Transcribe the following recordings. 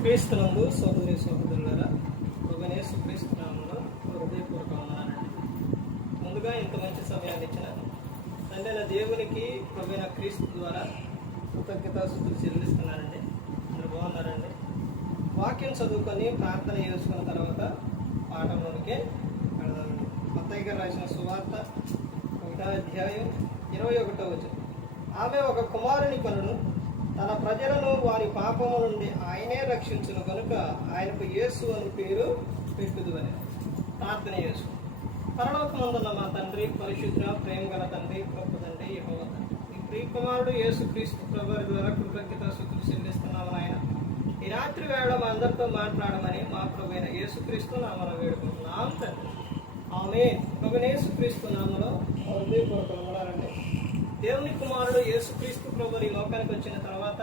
క్రీస్తునందు సోదరి సోదరులారా ప్రభునేసు క్రీస్తునామంలో హృదయపూర్వక వందనాలండి. ముందుగా ఇంత మంచి సమయాన్ని ఇచ్చిన తండ్రి దేవునికి ప్రవీణ క్రీస్తు ద్వారా కృతజ్ఞతాశుద్ధులు చెల్లిస్తున్నారండి మీరు బాగున్నారండి? వాక్యం చదువుకొని ప్రార్థన చేసుకున్న తర్వాత పాఠంలోనికే వెళదామండి. మత్తయ్య గారు రాసిన సువార్త ఒకటో అధ్యాయం ఇరవై ఒకటో వచ్చింది ఆమె ఒక కుమారుని కొనను. తన ప్రజలను వారి పాపము నుండి ఆయనే రక్షించును కనుక ఆయనకు యేసు అని పేరు పెట్టుదు అని ప్రార్థన యేసు పరలోకమందున్న మా తండ్రి పరిశుద్ధ ప్రేమ గల తండ్రి గొప్ప తండ్రి యహోవ తండ్రి. ఈ కుమారుడు యేసు క్రీస్తు ప్రభు ద్వారా కృతజ్ఞత శుద్ధులు చెల్లిస్తున్నాము ఆయన ఈ రాత్రి వేళ మా అందరితో మాట్లాడమని మా ప్రభుత్వ అయిన యేసుక్రీస్తు నామన వేడుకుంటున్నాం తండ్రి. ఆమె ప్రభు యేసుక్రీస్తు నామలో హృదయపూర్వకంగా దేవుని కుమారుడు యేసుక్రీస్తు ప్రభు ఈ లోకానికి వచ్చిన తర్వాత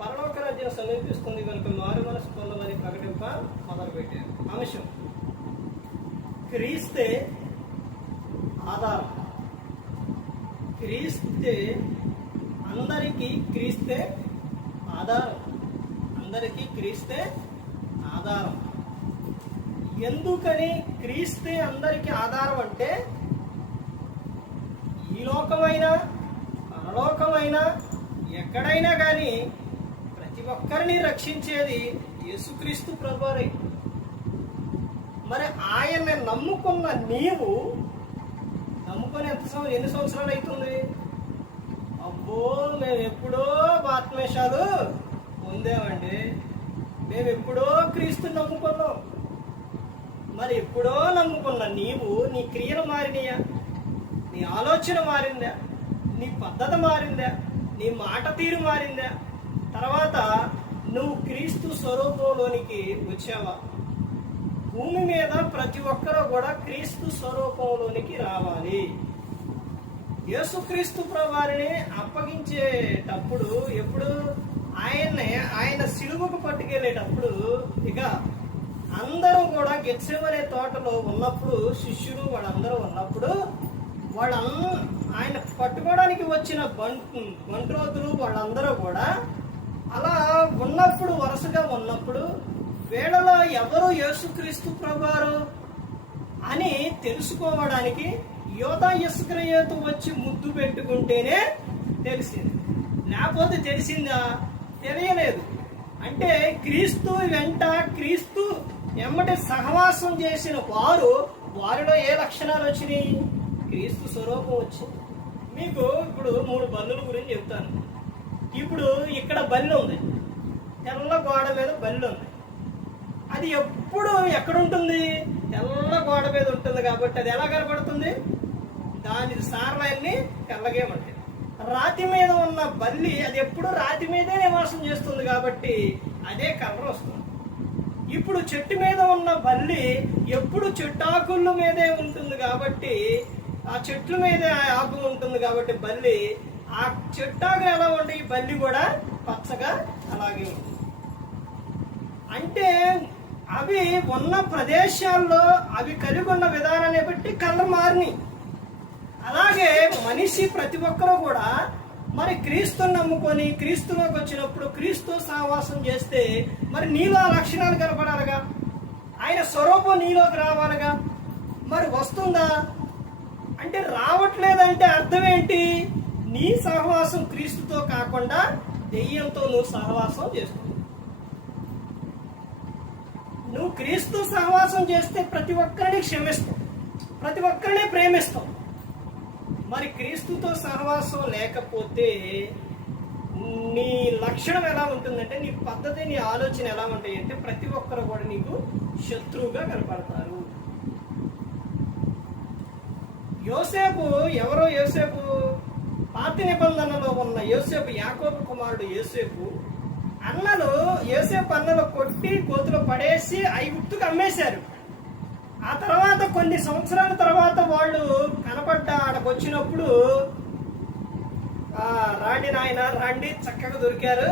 పరలోక రాజ్యం సమీపిస్తుంది కనుక మారు మనసు పొందమని ప్రకటింప మొదలుపెట్టారు. అంశం క్రీస్తే ఆధారం. క్రీస్తే అందరికీ క్రీస్తే ఆధారం. అందరికీ క్రీస్తే ఆధారం. ఎందుకని క్రీస్తే అందరికీ ఆధారం అంటే ఈ లోకమైన పరలోకమైనా ఎక్కడైనా కానీ ప్రతి ఒక్కరిని రక్షించేది యేసుక్రీస్తు ప్రభువారే. మరి ఆయన్ని నమ్ముకున్న నీవు నమ్ముకొని ఎంత సంవత్సరం ఎన్ని సంవత్సరాలు అవుతుంది అబ్బో మేము ఎప్పుడో ఆత్మేషాలు పొందామండి. మేము ఎప్పుడో క్రీస్తు నమ్ముకున్నాం. మరి ఎప్పుడో నమ్ముకున్న నీవు నీ క్రియలు మారినయా? నీ ఆలోచన మారిందా? నీ పద్ధతి మారిందా? నీ మాట తీరు మారిందా? తర్వాత నువ్వు క్రీస్తు స్వరూపంలోనికి వచ్చావా? భూమి మీద ప్రతి ఒక్కరూ కూడా క్రీస్తు స్వరూపంలోనికి రావాలి. యేసుక్రీస్తు ప్రభువారిని అప్పగించేటప్పుడు ఎప్పుడు? ఆయన్ని ఆయన సిలువకు పట్టుకెళ్ళేటప్పుడు ఇక అందరూ కూడా గెచ్చమనే తోటలో ఉన్నప్పుడు శిష్యులు వాళ్ళందరూ ఉన్నప్పుడు వాళ్ళ ఆయన పట్టుకోవడానికి వచ్చిన బంట్రోతులు వాళ్ళందరూ కూడా అలా ఉన్నప్పుడు వరుసగా ఉన్నప్పుడు వీళ్ళలో ఎవరు యేసుక్రీస్తు ప్రభువారు అని తెలుసుకోవడానికి యోధా ఇస్క్రయేతు వచ్చి ముద్దు పెట్టుకుంటేనే తెలిసింది. లేకపోతే తెలిసిందా? తెలియలేదు. అంటే క్రీస్తు వెంట క్రీస్తు ఎమ్మటి సహవాసం చేసిన వారు వారిలో ఏ లక్షణాలు వచ్చినాయి? క్రీస్తు స్వరూపం వచ్చింది. మీకు ఇప్పుడు మూడు బల్లుల గురించి చెప్తాను. ఇప్పుడు ఇక్కడ బల్లి ఉంది. తెల్ల గోడ మీద బల్లి ఉంది. అది ఎప్పుడు ఎక్కడ ఉంటుంది? తెల్ల గోడ మీద ఉంటుంది కాబట్టి అది ఎలా కనపడుతుంది? దాని సార్లన్నీ తెల్లగే ఉంటాయి. రాతి మీద ఉన్న బల్లి అది ఎప్పుడు రాతి మీదే నివాసం చేస్తుంది కాబట్టి అదే కలర్ వస్తుంది. ఇప్పుడు చెట్టు మీద ఉన్న బల్లి ఎప్పుడు చెట్టాకుళ్ళు మీదే ఉంటుంది కాబట్టి ఆ చెట్ల మీదే ఆకు ఉంటుంది కాబట్టి బల్లి ఆ చెట్టాకు ఎలా ఉండే ఈ బల్లి కూడా పచ్చగా అలాగే ఉంటుంది. అంటే అవి ఉన్న ప్రదేశాల్లో అవి కలిగి ఉన్న విధానాన్ని బట్టి కళ్ళ మారినాయి. అలాగే మనిషి ప్రతి ఒక్కరూ కూడా మరి క్రీస్తుని నమ్ముకొని క్రీస్తులోకి వచ్చినప్పుడు క్రీస్తు సహవాసం చేస్తే మరి నీలో ఆ లక్షణాలు కనపడాలిగా? ఆయన స్వరూపం నీలోకి రావాలిగా? మరి వస్తుందా? అంటే రావట్లేదంటే అర్థం ఏంటి? నీ సహవాసం క్రీస్తుతో కాకుండా దెయ్యంతో నువ్వు సహవాసం చేస్తున్నావు నువ్వు క్రీస్తు సహవాసం చేస్తే ప్రతి ఒక్కరిని క్షమిస్తావు. ప్రతి ఒక్కరిని ప్రేమిస్తావు. మరి క్రీస్తుతో సహవాసం లేకపోతే నీ లక్షణం ఎలా ఉంటుందంటే నీ పద్ధతి నీ ఆలోచన ఎలా ఉంటాయి అంటే ప్రతి ఒక్కరు కూడా నీకు శత్రువుగా కనపడతారు. యోసేపు ఎవరో యోసేపు? పాత నిబంధనలో ఉన్న యోసేపు యాకోబు కుమారుడు యోసేపు అన్నలు యోసేపు అన్నలు కొట్టి కోతులు పడేసి ఐగుప్తుకు అమ్మేశారు. ఆ తర్వాత కొన్ని సంవత్సరాల తర్వాత వాళ్ళు కనపడ్డ ఆడకు వచ్చినప్పుడు రాండి నాయన రాండి చక్కగా దొరికారు.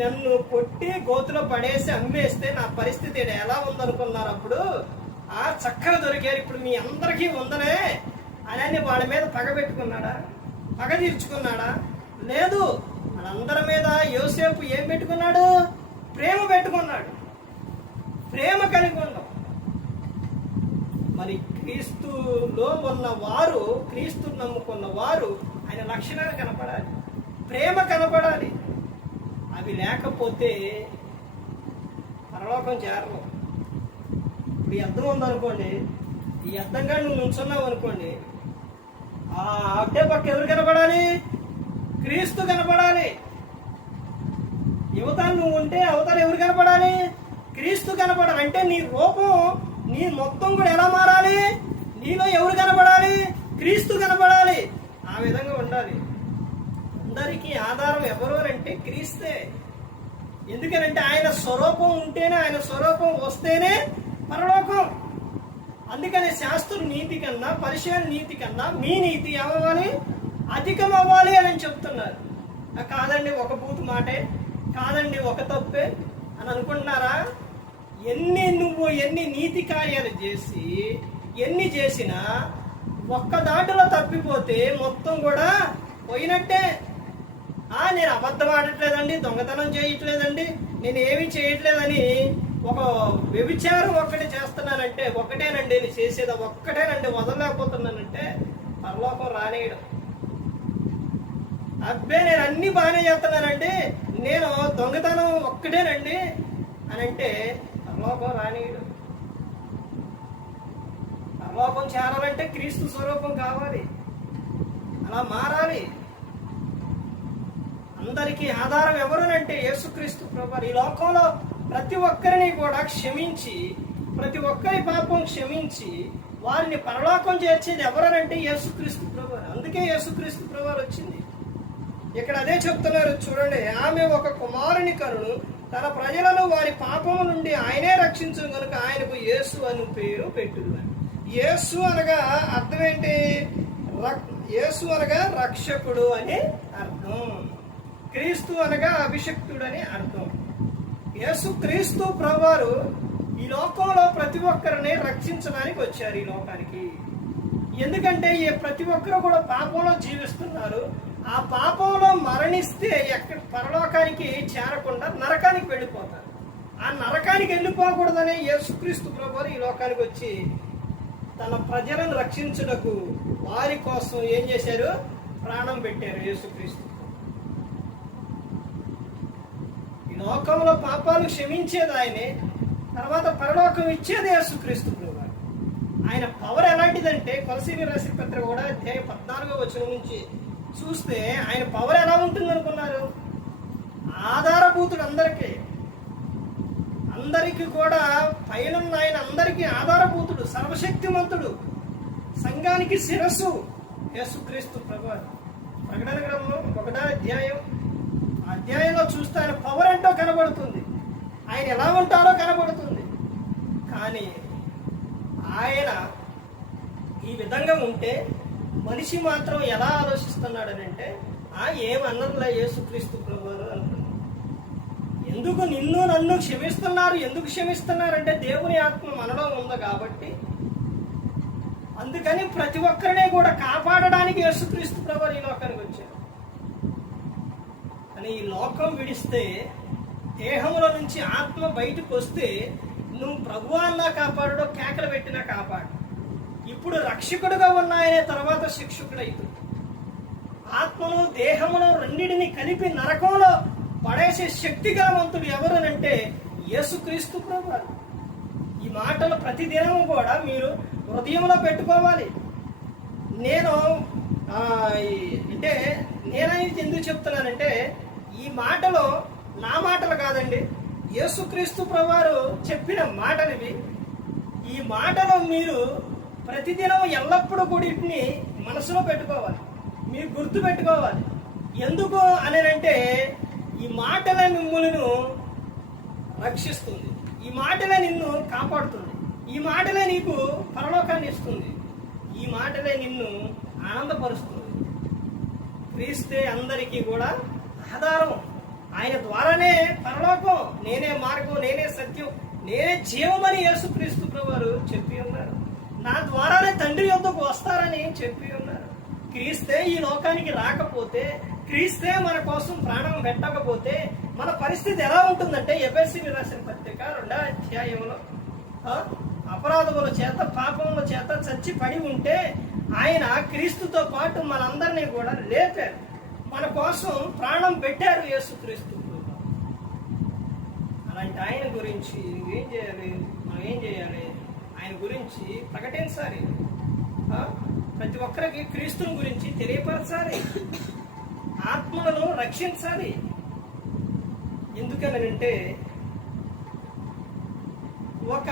నన్ను కొట్టి గోతులో పడేసి అమ్మేస్తే నా పరిస్థితి ఎలా ఉందనుకున్నారు అప్పుడు? ఆ చక్కగా దొరికారు ఇప్పుడు మీ అందరికీ ఉందనే అని వాళ్ళ మీద పగ పెట్టుకున్నాడా? పగ తీర్చుకున్నాడా? లేదు వాళ్ళందరి మీద యోసేపు ఏం పెట్టుకున్నాడు? ప్రేమ పెట్టుకున్నాడు. ప్రేమ కలిగి ఉన్నాం. మరి క్రీస్తులో ఉన్న వారు క్రీస్తు నమ్ముకున్న వారు ఆయన లక్షణాలు కనపడాలి. ప్రేమ కనపడాలి. అవి లేకపోతే పరలోకం చేరలేదు ఇప్పుడు ఈ అద్దం ఉందనుకోండి ఈ అద్దంగా నువ్వు నుంచున్నావు అనుకోండి ఆ అడ్డే పక్క ఎవరు కనపడాలి? క్రీస్తు కనపడాలి. యువత నువ్వు ఉంటే అవతల ఎవరు కనపడాలి? క్రీస్తు కనపడాలి అంటే నీ రూపం నీ మొత్తం కూడా ఎలా మారాలి? నీలో ఎవరు కనపడాలి? క్రీస్తు కనపడాలి. ఆ విధంగా ఉండాలి. అందరికీ ఆధారం ఎవరు అని అంటే క్రీస్తే. ఎందుకనంటే ఆయన స్వరూపం ఉంటేనే ఆయన స్వరూపం వస్తేనే పరలోకం. అందుకని శాస్త్ర నీతి కన్నా పరిశీలన నీతి కన్నా మీ నీతి ఏమవ్వాలి? అధికం అవ్వాలి అని చెప్తున్నారు. కాదండి ఒక బూత్ మాటే కాదండి ఒక తప్పే అని అనుకుంటున్నారా? ఎన్ని నువ్వు ఎన్ని నీతి కార్యాలు చేసి ఎన్ని చేసినా ఒక్క దాటిలో తప్పిపోతే మొత్తం కూడా పోయినట్టే. ఆ నేను అబద్ధం ఆడట్లేదండి దొంగతనం చేయట్లేదండి నేను ఏమీ చేయట్లేదని ఒక వ్యభిచారం ఒక్కటి చేస్తున్నానంటే ఒకటేనండి నేను చేసేది ఒక్కటేనండి వదలలేకపోతున్నానంటే పరలోకం రానేయడం. అబ్బే నేను అన్ని బాగానే చేస్తున్నానండి నేను దొంగతనం ఒక్కటేనండి అని అంటే పరలోకం రానేయడం. పరలోకం చేరాలంటే క్రీస్తు స్వరూపం కావాలి. అలా మారాలి. అందరికీ ఆధారం ఎవరునంటే యేసుక్రీస్తు ప్రభు ఈ లోకంలో ప్రతి ఒక్కరిని కూడా క్షమించి ప్రతి ఒక్కరి పాపం క్షమించి వారిని పరలోకం చేర్చేది ఎవరనంటే యేసుక్రీస్తు ప్రభు. అందుకే యేసుక్రీస్తు ప్రభు వచ్చింది. ఇక్కడ అదే చెప్తున్నారు చూడండి ఆమె ఒక కుమారుని కనును తన ప్రజలను వారి పాపము నుండి ఆయనే రక్షించు కనుక ఆయనకు యేసు అని పేరు పెట్టుడు యేసు అనగా అర్థం ఏంటి? రక్- యేసు అనగా రక్షకుడు అని అర్థం. క్రీస్తు అనగా అభిషక్తుడు అని అర్థం. యేసుక్రీస్తు ప్రభువారు ఈ లోకంలో ప్రతి ఒక్కరిని రక్షించడానికి వచ్చారు ఈ లోకానికి. ఎందుకంటే ఈ ప్రతి ఒక్కరు కూడా పాపంలో జీవిస్తున్నారు. ఆ పాపంలో మరణిస్తే ఎక్కడ పరలోకానికి చేరకుండా నరకానికి వెళ్ళిపోతారు. ఆ నరకానికి వెళ్ళిపోకూడదనే యేసుక్రీస్తు ప్రభువారు ఈ లోకానికి వచ్చి తన ప్రజలను రక్షించుటకు వారి కోసం ఏం చేశారు? ప్రాణం పెట్టారు యేసుక్రీస్తు ఈ లోకంలో పాపాలు క్షమించేది ఆయనే తర్వాత పరలోకం ఇచ్చేది యేసుక్రీస్తు ప్రభు ఆయన పవర్ ఎలాంటిదంటే కొలసీని రాసి పత్ర కూడా అధ్యాయం పద్నాలుగో వచ్చిన నుంచి చూస్తే ఆయన పవర్ ఎలా ఉంటుంది అనుకున్నారు ఆధారభూతుడు అందరికీ అందరికీ కూడా పైన ఆయన అందరికీ ఆధారభూతుడు సర్వశక్తిమంతుడు సంఘానికి శిరస్సు యేసుక్రీస్తు ప్రభు ప్రకటన గ్రంథం ఒకటో అధ్యాయం అధ్యాయంలో చూస్తే ఆయన పవర్ ఏంటో కనబడుతుంది. ఆయన ఎలా ఉంటారో కనబడుతుంది. కానీ ఆయన ఈ విధంగా ఉంటే మనిషి మాత్రం ఎలా ఆలోచిస్తున్నాడనంటే ఆ ఏమన్నదిలా యేసుక్రీస్తు ప్రభువారు అనుకున్నాడు ఎందుకు నిన్ను నన్ను క్షమిస్తున్నారు ఎందుకు క్షమిస్తున్నారంటే దేవుని ఆత్మ మనలో ఉంది కాబట్టి. అందుకని ప్రతి ఒక్కరిని కూడా కాపాడడానికి యేసుక్రీస్తు ప్రభు ఈ లోకానికి వచ్చారు. అని ఈ లోకం విడిస్తే దేహంలో నుంచి ఆత్మ బయటకు వస్తే నువ్వు ప్రభువాల్లా కాపాడడో కేకలు పెట్టినా కాపాడు. ఇప్పుడు రక్షకుడుగా ఉన్న ఆయనే తర్వాత శిక్షకుడైతు ఆత్మను దేహమును రెండిటిని కలిపి నరకంలో పడేసే శక్తి గలవంతుడు ఎవరనంటే యేసుక్రీస్తు ప్రభు. ఈ మాటలు ప్రతిదినము కూడా మీరు హృదయంలో పెట్టుకోవాలి. నేను అంటే నేనని ఎందుకు చెప్తున్నానంటే ఈ మాటలు నా మాటలు కాదండి. యేసుక్రీస్తు ప్రభువారు చెప్పిన మాటలివి. ఈ మాటలు మీరు ప్రతిదినం ఎల్లప్పుడూ కూడా వీటిని మనసులో పెట్టుకోవాలి. మీరు గుర్తు పెట్టుకోవాలి. ఎందుకు అనంటే ఈ మాటలే మిమ్మల్ని రక్షిస్తుంది. ఈ మాటలే నిన్ను కాపాడుతుంది. ఈ మాటలే నీకు పరలోకాన్ని ఇస్తుంది. ఈ మాటలే నిన్ను ఆనందపరుస్తుంది. క్రీస్తే అందరికీ కూడా ఆధారం. ఆయన ద్వారానే పరలోకం. నేనే మార్గం నేనే సత్యం నేనే జీవమని యేసుక్రీస్తు వారు చెప్పి ఉన్నారు. నా ద్వారానే తండ్రి యొద్దకు వస్తారని చెప్పి ఉన్నారు. క్రీస్తే ఈ లోకానికి రాకపోతే క్రీస్తే మన కోసం ప్రాణం పెట్టకపోతే మన పరిస్థితి ఎలా ఉంటుందంటే ఎబెస్సి రాసిన పత్రిక రెండో అధ్యాయంలో అపరాధముల చేత పాపముల చేత చచ్చి పడి ఉంటే ఆయన క్రీస్తుతో పాటు మనందరినీ కూడా లేపారు. మన కోసం ప్రాణం పెట్టారు యేసుక్రీస్తు. అలాంటి ఆయన గురించి ఏం చేయాలి? మనం ఏం చేయాలి? ఆయన గురించి ప్రకటించాలి. ప్రతి ఒక్కరికి క్రీస్తుని గురించి తెలియపరచాలి. ఆత్మలను రక్షించాలి. ఎందుకనంటే ఒక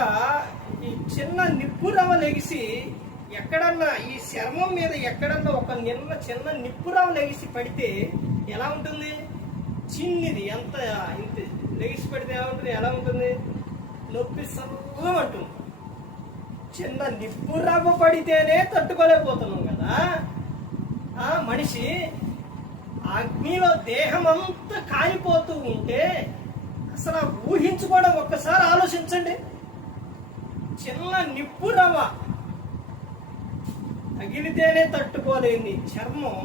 ఈ చిన్న నిప్పురవ లెగిసి ఎక్కడన్నా ఈ చర్మం మీద ఎక్కడన్నా ఒక నిన్న చిన్న నిప్పురావు లెగిసి పడితే ఎలా ఉంటుంది? చిన్నిది ఎంత ఇంత లెగిసి పడితే ఎలా ఉంటుంది? ఎలా ఉంటుంది? నొప్పి సర్వం అంటుంది. చిన్న నిప్పు రవ్వ పడితేనే తట్టుకోలేకపోతున్నాం కదా? ఆ మనిషి అగ్నిలో దేహం అంతా కాలిపోతూ ఉంటే అసలు ఊహించుకోవడం ఒక్కసారి ఆలోచించండి. చిన్న నిప్పు రవ్వ తగిలితేనే తట్టుకోలేని చర్మం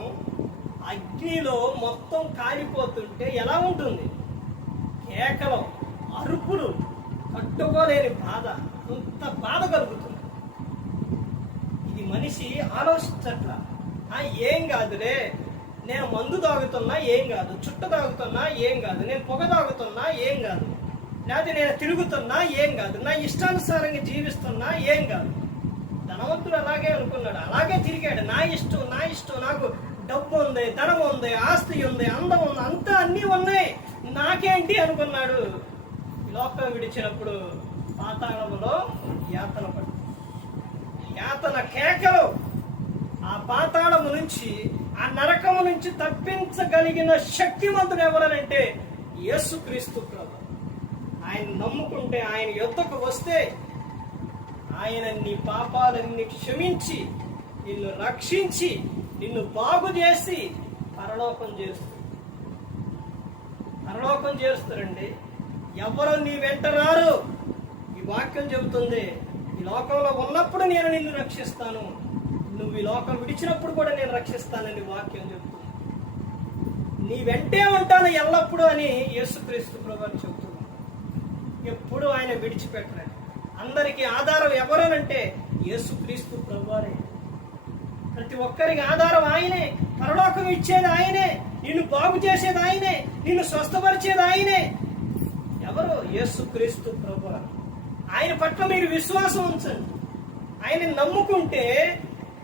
అగ్నిలో మొత్తం కాలిపోతుంటే ఎలా ఉంటుంది? కేకలం అరుపులు తట్టుకోలేని బాధ అంత బాధ కలుగుతుంది. ఇది మనిషి ఆలోచించట్ల. ఏం కాదులే నేను మందు తాగుతున్నా ఏం కాదు చుట్ట తాగుతున్నా ఏం కాదు నేను పొగ తాగుతున్నా ఏం కాదు లేకపోతే నేను తిరుగుతున్నా ఏం కాదు నా ఇష్టానుసారంగా జీవిస్తున్నా ఏం కాదు. ధనవంతుడు అలాగే అనుకున్నాడు అలాగే తిరిగాడు. నా ఇష్టం నా ఇష్టం నాకు డబ్బు ఉంది ధనం ఉంది ఆస్తి ఉంది అందం ఉంది అంతా అన్నీ ఉన్నాయి. నాకేంటి అనుకున్నాడు. లోకం విడిచినప్పుడు పాతాళములో యాతన పడు. యాతన కేకలు ఆ పాతాళము నుంచి ఆ నరకము నుంచి తప్పించగలిగిన శక్తివంతుడు ఎవరనంటే యేసుక్రీస్తు ప్రభు. ఆయన నమ్ముకుంటే ఆయన యుద్ధకు వస్తే ఆయన నీ పాపాలన్నీ క్షమించి నిన్ను రక్షించి నిన్ను బాగు చేసి పరలోకం చేస్తుంది పరలోకం చేస్తారండి ఎవరు నీ వెంట రారు? ఈ వాక్యం చెబుతుంది ఈ లోకంలో ఉన్నప్పుడు నేను నిన్ను రక్షిస్తాను. నువ్వు ఈ లోకం విడిచినప్పుడు కూడా నేను రక్షిస్తానని వాక్యం చెబుతుంది. నీ వెంటే ఉంటాను ఎల్లప్పుడూ అని యేసుక్రీస్తు ప్రభు చెబుతుంది ఎప్పుడు ఆయన విడిచిపెట్టలేదు అందరికీ ఆధారం ఎవరనంటే యేసుక్రీస్తు ప్రభువారే. ప్రతి ఒక్కరికి ఆధారం ఆయనే పరలోకం ఇచ్చేది ఆయనే నిన్ను బాగు చేసేది ఆయనే నిన్ను స్వస్థపరిచేది ఆయనే. ఎవరు యేసుక్రీస్తు ప్రభు ఆయన పట్ల మీరు విశ్వాసం ఉంచండి. ఆయన నమ్ముకుంటే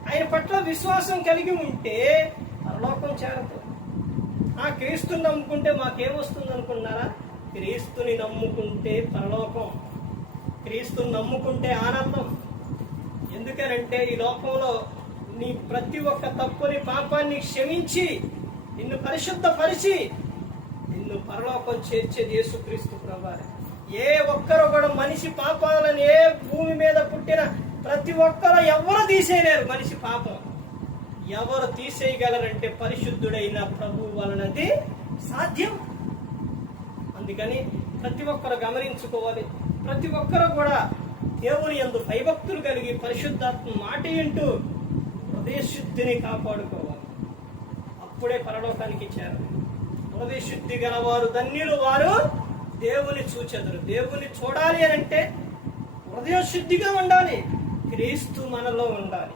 ఆయన పట్ల విశ్వాసం కలిగి ఉంటే పరలోకం చేరదు. ఆ క్రీస్తుని నమ్ముకుంటే మాకేమొస్తుంది అనుకున్నారా క్రీస్తుని నమ్ముకుంటే పరలోకం. క్రీస్తుని నమ్ముకుంటే ఆనందం. ఎందుకనంటే ఈ లోకంలో నీ ప్రతి ఒక్క తప్పుని పాపాన్ని క్షమించి నిన్ను పరిశుద్ధపరిచి నిన్ను పరలోకం చేర్చేది యేసుక్రీస్తు ప్రభారి ఏ ఒక్కరు కూడా మనిషి పాపాలను ఏ భూమి మీద పుట్టిన ప్రతి ఒక్కరు ఎవరు తీసేయలేరు మనిషి పాపం. ఎవరు తీసేయగలరంటే పరిశుద్ధుడైన ప్రభు వలనది సాధ్యం. అందుకని ప్రతి ఒక్కరు గమనించుకోవాలి. ప్రతి ఒక్కరు కూడా దేవుని ఎందు భయభక్తులు కలిగి పరిశుద్ధాత్మ మాట వింటూ హృదయ శుద్ధిని కాపాడుకోవాలి. అప్పుడే పరలోకానికి చేరు హృదయ శుద్ధి గలవారు ధన్యులు వారు దేవుని చూచెదరు దేవుని చూడాలి అని అంటే హృదయశుద్ధిగా ఉండాలి. క్రీస్తు మనలో ఉండాలి.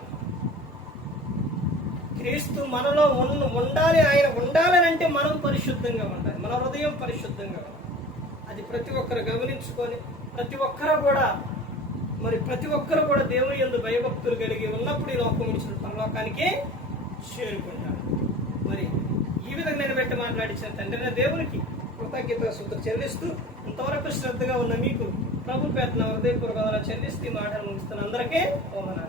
క్రీస్తు మనలో ఉండాలి ఆయన ఉండాలని అంటే మనం పరిశుద్ధంగా ఉండాలి. మన హృదయం పరిశుద్ధంగా ఉండాలి. అది ప్రతి ఒక్కరు గమనించుకొని ప్రతి ఒక్కరు కూడా మరి ప్రతి ఒక్కరు కూడా దేవుని ఎందు భయభక్తులు కలిగి ఉన్నప్పుడు ఈ లోకం ఇచ్చిన పరలోకానికి చేరుకుంటారు. మరి ఈ విధంగా నేను పెట్టి మాట్లాడించిన తండ్రి దేవునికి కృతజ్ఞత శుద్ధ చెల్లిస్తూ ఇంతవరకు శ్రద్ధగా ఉన్న మీకు ప్రభు పేట హృదయపూర్వకంగా చెల్లిస్తూ ఈ మాటలు ముగిస్తున్న అందరికీ ఓమనా